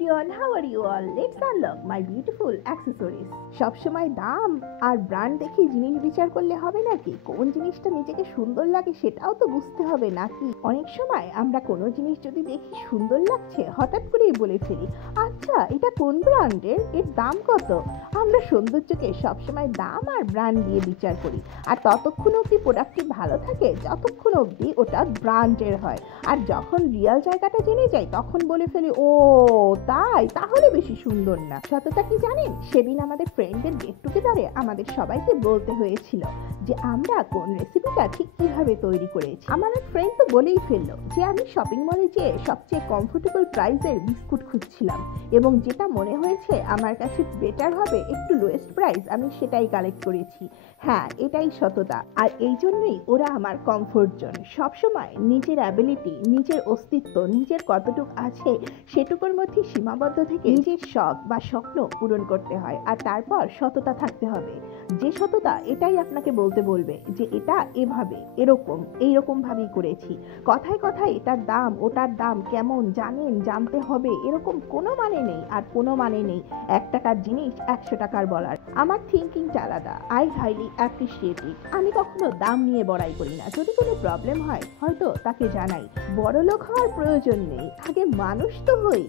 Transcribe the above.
everyone, how are you all? Let's unlock my beautiful accessories. সবসময় দাম আর brand দেখে জিনিস বিচার করলে হবে নাকি? কোন জিনিসটা নিজেকে সুন্দর লাগে সেটাও তো বুঝতে হবে নাকি? অনেক সময় আমরা কোনো জিনিস যদি দেখি সুন্দর লাগছে হঠাৎ করেই বলে ফেলি, আচ্ছা এটা কোন ব্র্যান্ডের, এর দাম কত? আমরা সৌন্দর্যকে সবসময় দাম আর ব্র্যান্ড দিয়ে বিচার করি, আর ততক্ষণ অবধি প্রোডাক্টটি ভালো থাকে যতক্ষণ অবধি ওটা ব্র্যান্ডের হয়। আর যখন রিয়াল জায়গাটা জেনে যাই তখন বলে ফেলি, ও তাই, তাহলে বেশি সুন্দর না। সততা কি জানেন, সেদিন আমাদের ফ্রেন্ডদের গেট টুগেদারে আমাদের সবাইকে বলতে হয়েছিল যে আমরা কোন রেসিপিটা ঠিক কিভাবে তৈরি করেছি। আমার এক ফ্রেন্ড তো বলেই ফেললো যে আমি শপিং মলে যেয়ে সবচেয়ে কমফোর্টেবল প্রাইসের বিস্কুট খুঁজছিলাম এবং যেটা মনে হয়েছে আমার কাছে বেটার হবে একটু লোয়েস্ট প্রাইস, আমি সেটাই কালেক্ট করেছি। হ্যাঁ, এটাই সততা। আর এই জন্যই ওরা আমার কমফোর্ট জোন। সবসময় নিজের অ্যাবিলিটি, নিজের অস্তিত্ব, নিজের কতটুকু আছে সেটুকুর মধ্যে সীমাবদ্ধ থেকে নিজের শখ বা স্বপ্ন পূরণ করতে হয়। আর তারপর সততা থাকতে হবে। যে সততা এটাই আপনাকে বলতে বলবে যে এটা এভাবে, এইরকম ভাবেই করেছি। কথায় কথায় এটার দাম ওটার দাম কেমন জানেন, জানতে হবে, এরকম কোনো মানে নেই। আর কোনো মানে নেই 1 টাকার জিনিস 100 টাকার বলার। আমার থিঙ্কিংটা আলাদা। I highly appreciate it. আমি কখনো দাম নিয়ে বড়াই করি না। যদি কোনো প্রবলেম হয় হয়তো তাকে জানাই। বড়লোক হওয়ার প্রয়োজন নেই, আগে মানুষ তো হই।